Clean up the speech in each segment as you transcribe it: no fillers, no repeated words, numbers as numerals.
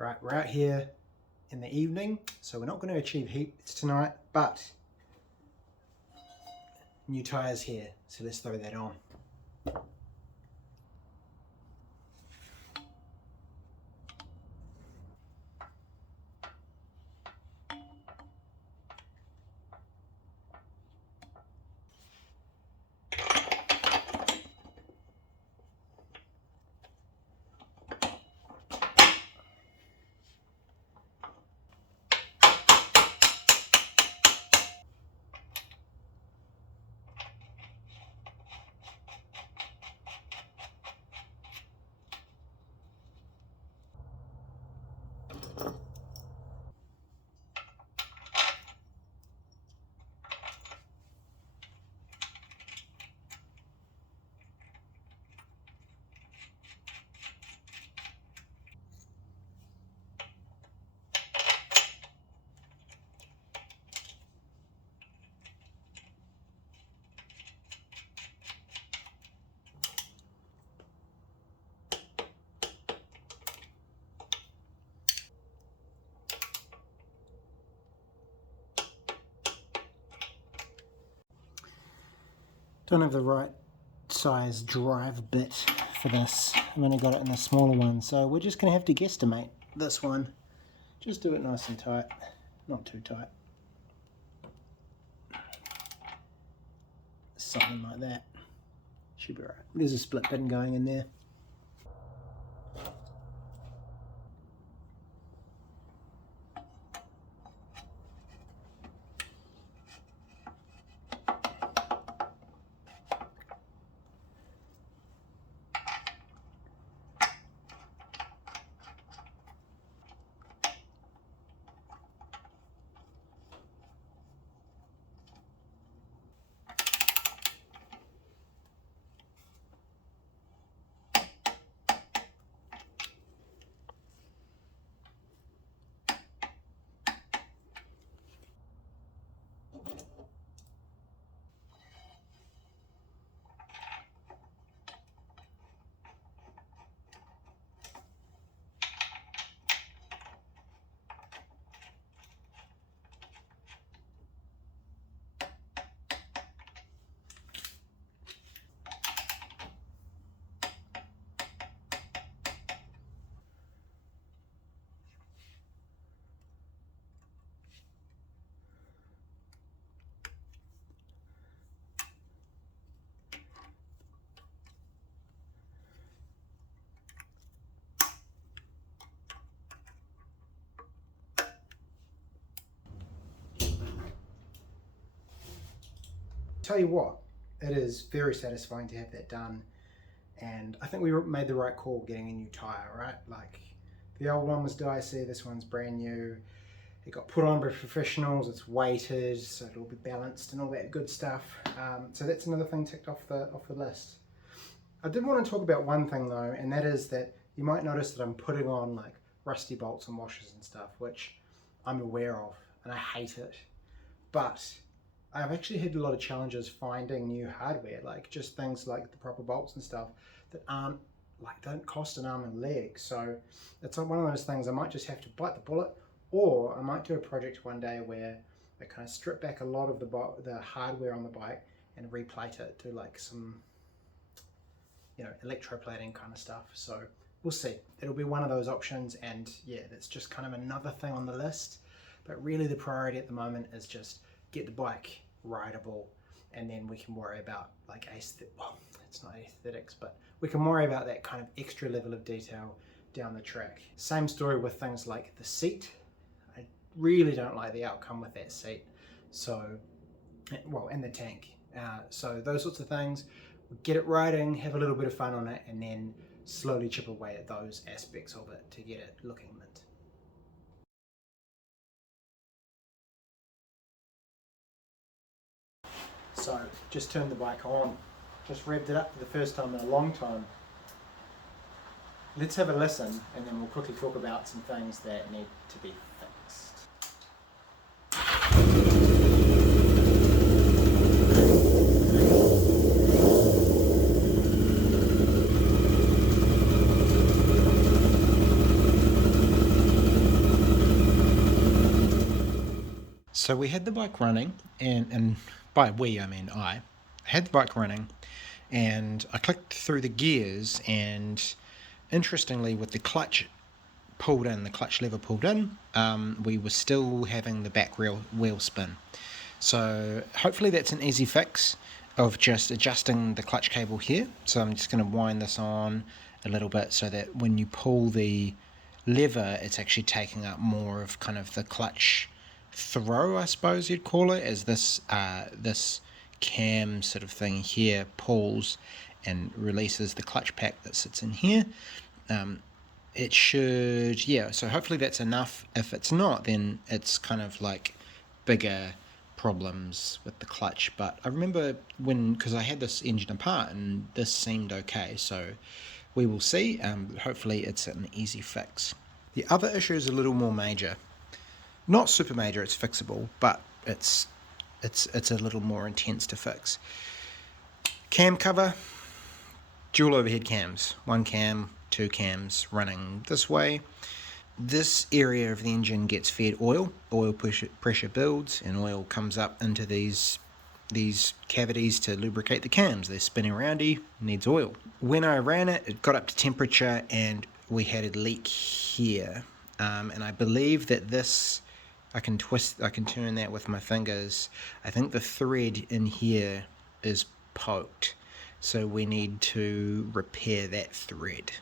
Right, we're out here in the evening, so we're not going to achieve heat tonight, but new tyres here, so let's throw that on. Don't have the right size drive bit for this. I've only got it in the smaller one, so we're just going to have to guesstimate this one. Just do it nice and tight, not too tight. Something like that. Should be right. There's a split pin going in there. Tell you what, it is very satisfying to have that done, and I think we made the right call getting a new tyre, right? Like, the old one was dicey, this one's brand new. It got put on by professionals, it's weighted, so it'll be balanced and all that good stuff. So that's another thing ticked off the list. I did want to talk about one thing though, and that is that you might notice that I'm putting on like rusty bolts and washers and stuff, which I'm aware of, and I hate it. But I've actually had a lot of challenges finding new hardware, like just things like the proper bolts and stuff that don't cost an arm and a leg. So it's one of those things I might just have to bite the bullet, or I might do a project one day where I kind of strip back a lot of the hardware on the bike and replate it, do like some, you know, electroplating kind of stuff. So we'll see. It'll be one of those options, and yeah, that's just kind of another thing on the list. But really the priority at the moment is just get the bike rideable, and then we can worry about like well, it's not aesthetics, but we can worry about that kind of extra level of detail down the track. Same story with things like the seat. I really don't like the outcome with that seat, so, well, and the tank. So those sorts of things, get it riding, have a little bit of fun on it, and then slowly chip away at those aspects of it to get it looking mint. So just turned the bike on, just revved it up for the first time in a long time. Let's have a listen, and then we'll quickly talk about some things that need to be fixed. So we had the bike running, and by we I mean I had the bike running, and I clicked through the gears, and interestingly, with the clutch pulled in, the clutch lever pulled in, we were still having the back wheel spin. So hopefully that's an easy fix of just adjusting the clutch cable here. So I'm just going to wind this on a little bit so that when you pull the lever, it's actually taking up more of kind of the clutch throw, I suppose you'd call it, as this cam sort of thing here pulls and releases the clutch pack that sits in here. It should, yeah, so hopefully that's enough. If it's not, then it's kind of like bigger problems with the clutch. But I remember because I had this engine apart and this seemed okay, so we will see. Hopefully it's an easy fix. The other issue is a little more major. Not super major, it's fixable, but it's a little more intense to fix. Cam cover, dual overhead cams, one cam, two cams running this way. This area of the engine gets fed oil pressure builds, and oil comes up into these cavities to lubricate the cams. They're spinning aroundy, needs oil. When I ran it, it got up to temperature and we had a leak here. And I believe that this, I can turn that with my fingers. I think the thread in here is poked, so we need to repair that thread.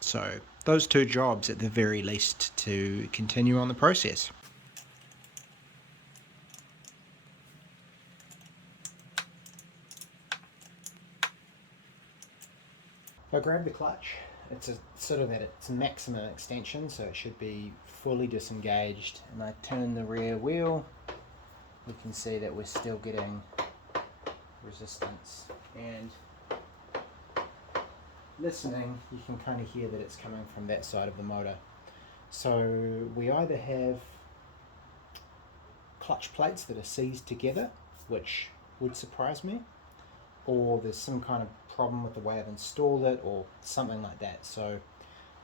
So those two jobs at the very least to continue on the process. I grabbed the clutch. It's sort of at its maximum extension, so it should be fully disengaged. And I turn the rear wheel. You can see that we're still getting resistance. And listening, you can kind of hear that it's coming from that side of the motor. So we either have clutch plates that are seized together, which would surprise me, or there's some kind of problem with the way I've installed it or something like that. So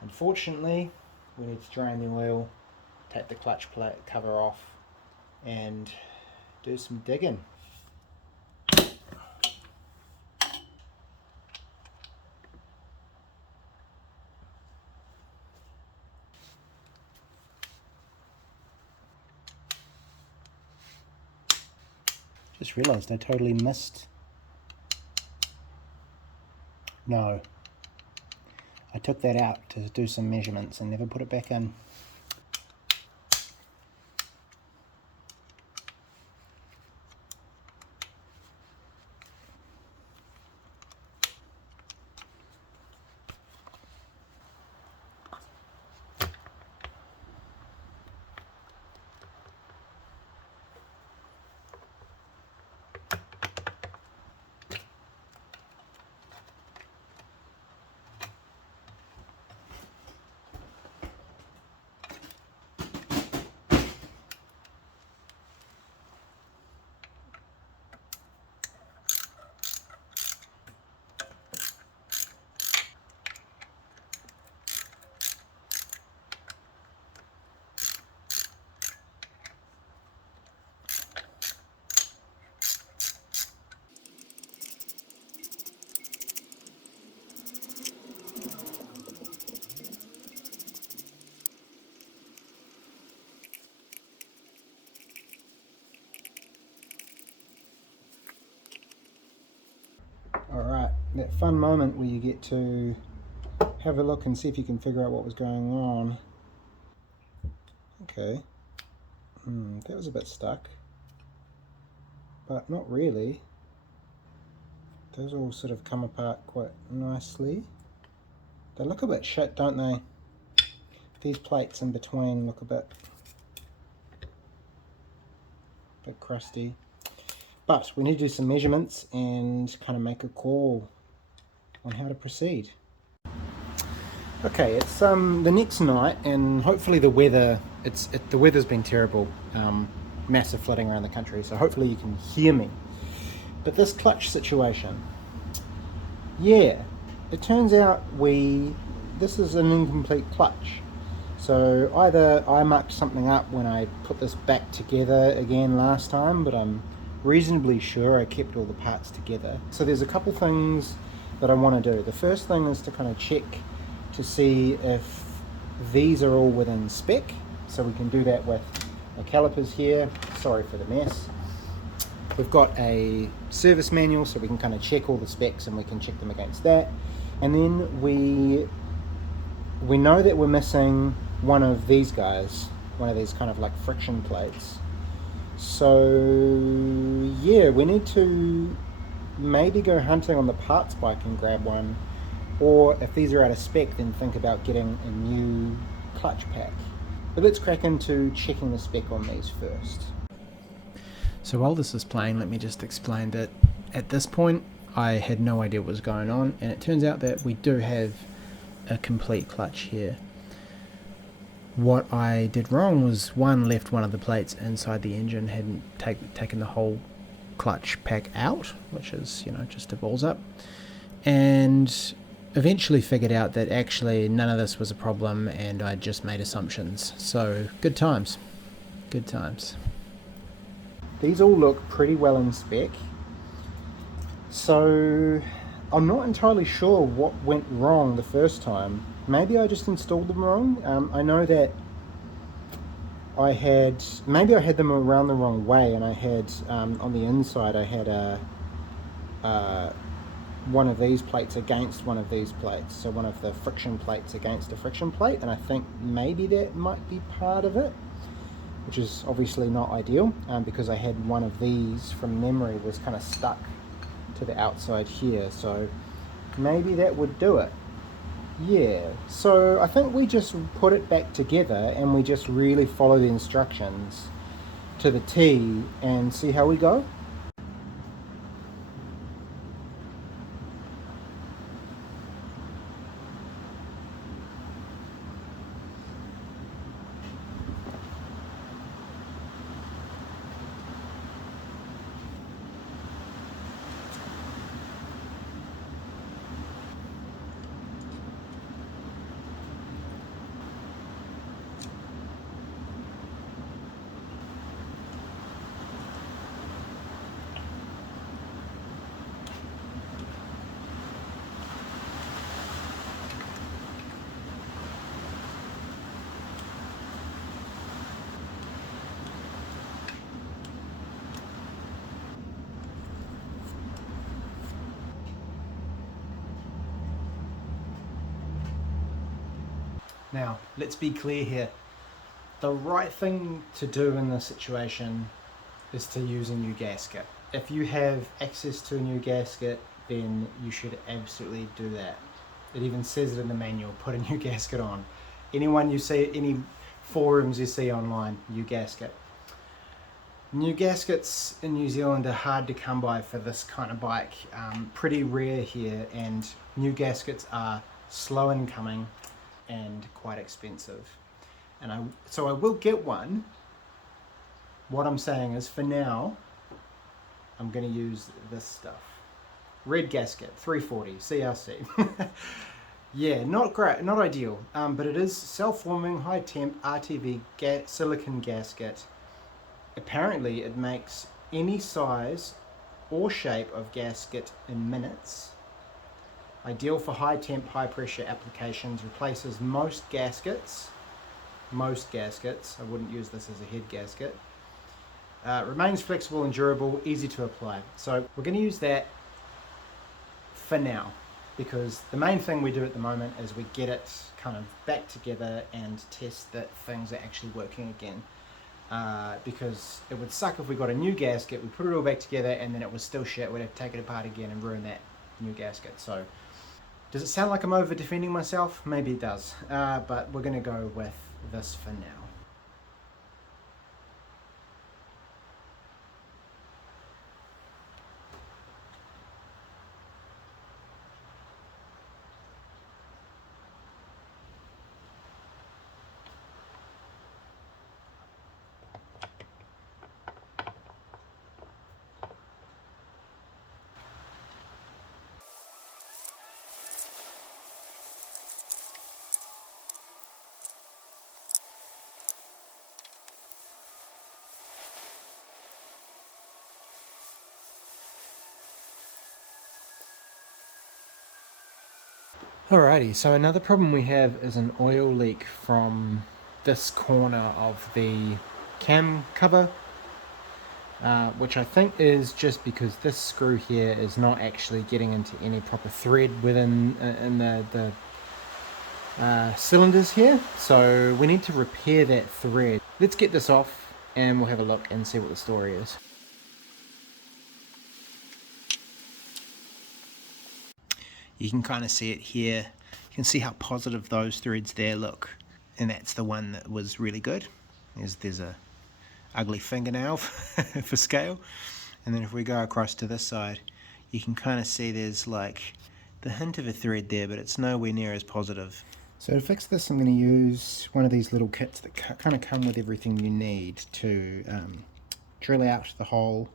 unfortunately we need to drain the oil, take the clutch plate cover off and do some digging. Just realised I totally missed. No. I took that out to do some measurements and never put it back in. Alright, that fun moment where you get to have a look and see if you can figure out what was going on. Okay, that was a bit stuck, but not really. Those all sort of come apart quite nicely. They look a bit shit, don't they? These plates in between look a bit crusty. But we need to do some measurements and kind of make a call on how to proceed. Okay, it's the next night, and hopefully the weather, the weather's been terrible, massive flooding around the country, so hopefully you can hear me. But this clutch situation, yeah, it turns out this is an incomplete clutch. So either I mucked something up when I put this back together again last time, but I'm reasonably sure I kept all the parts together. So there's a couple things that I want to do. The first thing is to kind of check to see if these are all within spec. So we can do that with the calipers here. Sorry for the mess. We've got a service manual, so we can kind of check all the specs and we can check them against that. And then we know that we're missing one of these guys, one of these kind of like friction plates. So yeah, we need to maybe go hunting on the parts bike and grab one, or if these are out of spec, then think about getting a new clutch pack. But let's crack into checking the spec on these first. So while this is playing, let me just explain that at this point I had no idea what was going on, and it turns out that we do have a complete clutch here. What I did wrong was, one, left one of the plates inside the engine, hadn't taken the whole clutch pack out, which is, you know, just a balls up, and eventually figured out that actually none of this was a problem and I just made assumptions. So good times, good times. These all look pretty well in spec, so I'm not entirely sure what went wrong the first time. Maybe I just installed them wrong. I know that maybe I had them around the wrong way, and I had, on the inside I had one of these plates against one of these plates, so one of the friction plates against a friction plate, and I think maybe that might be part of it, which is obviously not ideal, because I had one of these from memory was kind of stuck to the outside here, so maybe that would do it. Yeah, so I think we just put it back together and we just really follow the instructions to the T and see how we go. Now, let's be clear here. The right thing to do in this situation is to use a new gasket. If you have access to a new gasket, then you should absolutely do that. It even says it in the manual, put a new gasket on. Anyone you see, any forums you see online, new gasket. New gaskets in New Zealand are hard to come by for this kind of bike, pretty rare here, and new gaskets are slow in coming and quite expensive. So I will get one. What I'm saying is, for now, I'm going to use this stuff. Red gasket, 340 CRC. Yeah, not great, not ideal, but it is self-forming, high temp, RTV silicon gasket. Apparently it makes any size or shape of gasket in minutes. Ideal for high temp, high pressure applications, replaces most gaskets. Most gaskets, I wouldn't use this as a head gasket. Remains flexible and durable, easy to apply. So we're going to use that for now, because the main thing we do at the moment is we get it kind of back together and test that things are actually working again. Because it would suck if we got a new gasket, we put it all back together and then it was still shit, we'd have to take it apart again and ruin that new gasket. So does it sound like I'm over defending myself? Maybe it does, but we're going to go with this for now. Alrighty, so another problem we have is an oil leak from this corner of the cam cover, which I think is just because this screw here is not actually getting into any proper thread within in the cylinders here, so we need to repair that thread. Let's get this off and we'll have a look and see what the story is. You can kind of see it here. You can see how positive those threads there look, and that's the one that was really good. There's a ugly fingernail for scale, and then if we go across to this side, you can kind of see there's like the hint of a thread there, but it's nowhere near as positive. So to fix this, I'm going to use one of these little kits that kind of come with everything you need to drill out the hole,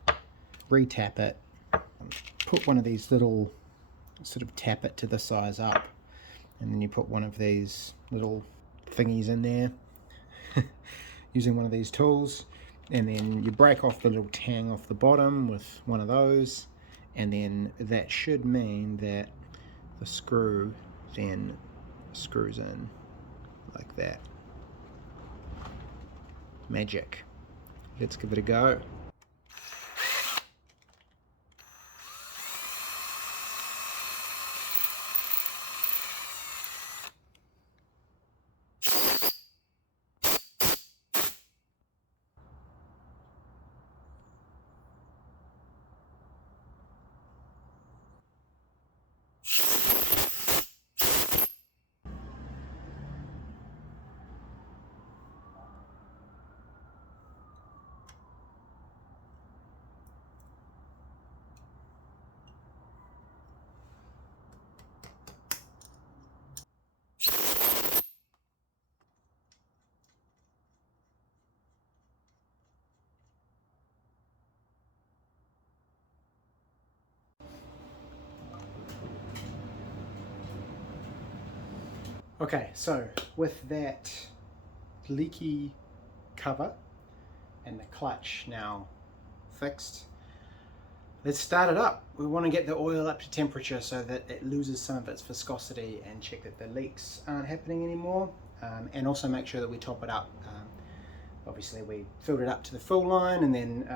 re-tap it, put one of these little sort of tap it to the size up, and then you put one of these little thingies in there using one of these tools, and then you break off the little tang off the bottom with one of those, and then that should mean that the screw then screws in like that. Magic. Let's give it a go. Okay, so with that leaky cover and the clutch now fixed, let's start it up. We want to get the oil up to temperature so that it loses some of its viscosity and check that the leaks aren't happening anymore, and also make sure that we top it up. Obviously we filled it up to the full line, and then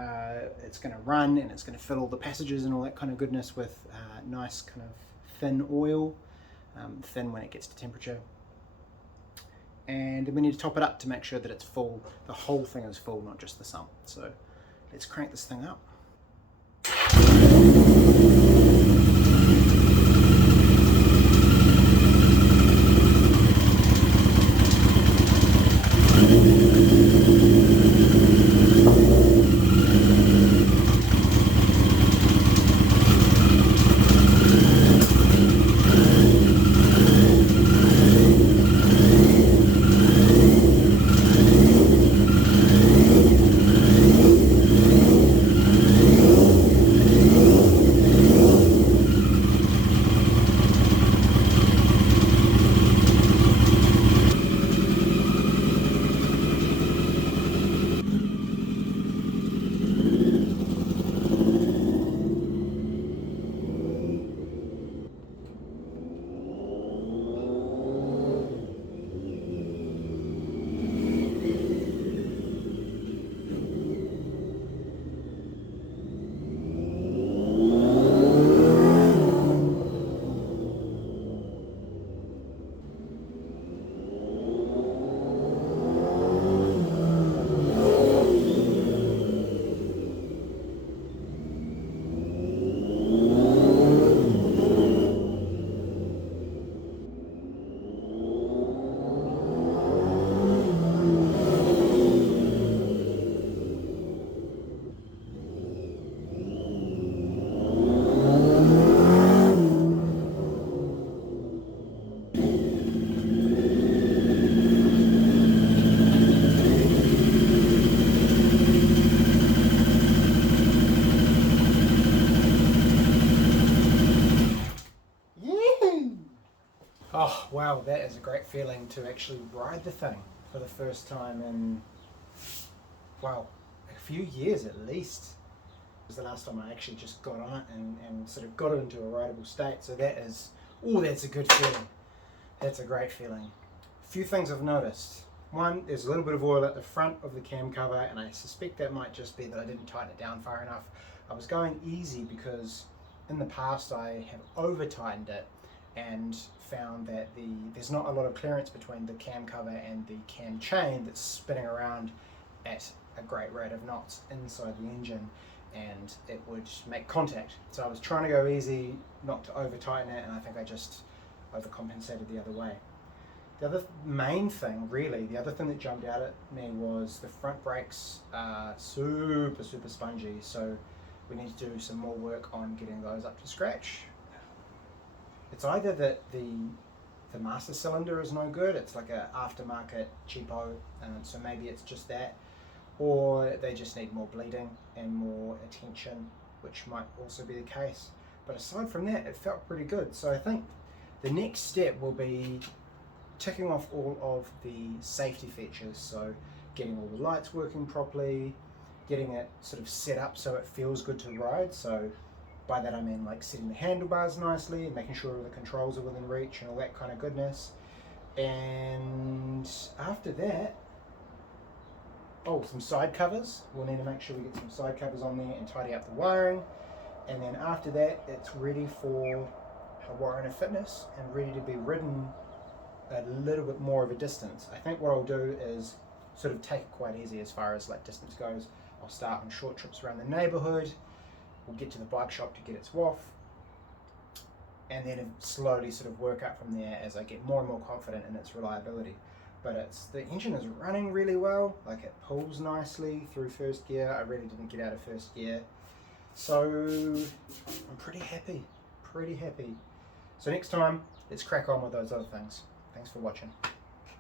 it's going to run and it's going to fill all the passages and all that kind of goodness with nice kind of thin oil, thin when it gets to temperature. And we need to top it up to make sure that it's full, the whole thing is full, not just the sump. So let's crank this thing up. Oh wow, that is a great feeling to actually ride the thing for the first time in, wow, a few years at least. It was the last time I actually just got on it and sort of got it into a rideable state, so that is, oh, that's a good feeling. It's a great feeling. A few things I've noticed. One, there's a little bit of oil at the front of the cam cover, and I suspect that might just be that I didn't tighten it down far enough. I was going easy because in the past I have over tightened it and found that there's not a lot of clearance between the cam cover and the cam chain that's spinning around at a great rate of knots inside the engine, and it would make contact. So I was trying to go easy, not to over tighten it, and I think I just overcompensated the other way. The other main thing, really, the other thing that jumped out at me was the front brakes are super spongy, so we need to do some more work on getting those up to scratch. It's either that the master cylinder is no good, it's like a aftermarket cheapo, so maybe it's just that, or they just need more bleeding and more attention, which might also be the case. But aside from that, it felt pretty good. So I think the next step will be ticking off all of the safety features, so getting all the lights working properly, getting it sort of set up so it feels good to ride. So by that I mean like setting the handlebars nicely, making sure all the controls are within reach and all that kind of goodness. And after that, some side covers. We'll need to make sure we get some side covers on there and tidy up the wiring. And then after that, it's ready for a warrant of fitness and ready to be ridden a little bit more of a distance. I think what I'll do is sort of take it quite easy as far as like distance goes. I'll start on short trips around the neighborhood. We'll get to the bike shop to get its WOF, and then slowly sort of work up from there as I get more and more confident in its reliability. But the engine is running really well, like it pulls nicely through first gear. I really didn't get out of first gear. So I'm pretty happy. So next time, let's crack on with those other things. Thanks for watching.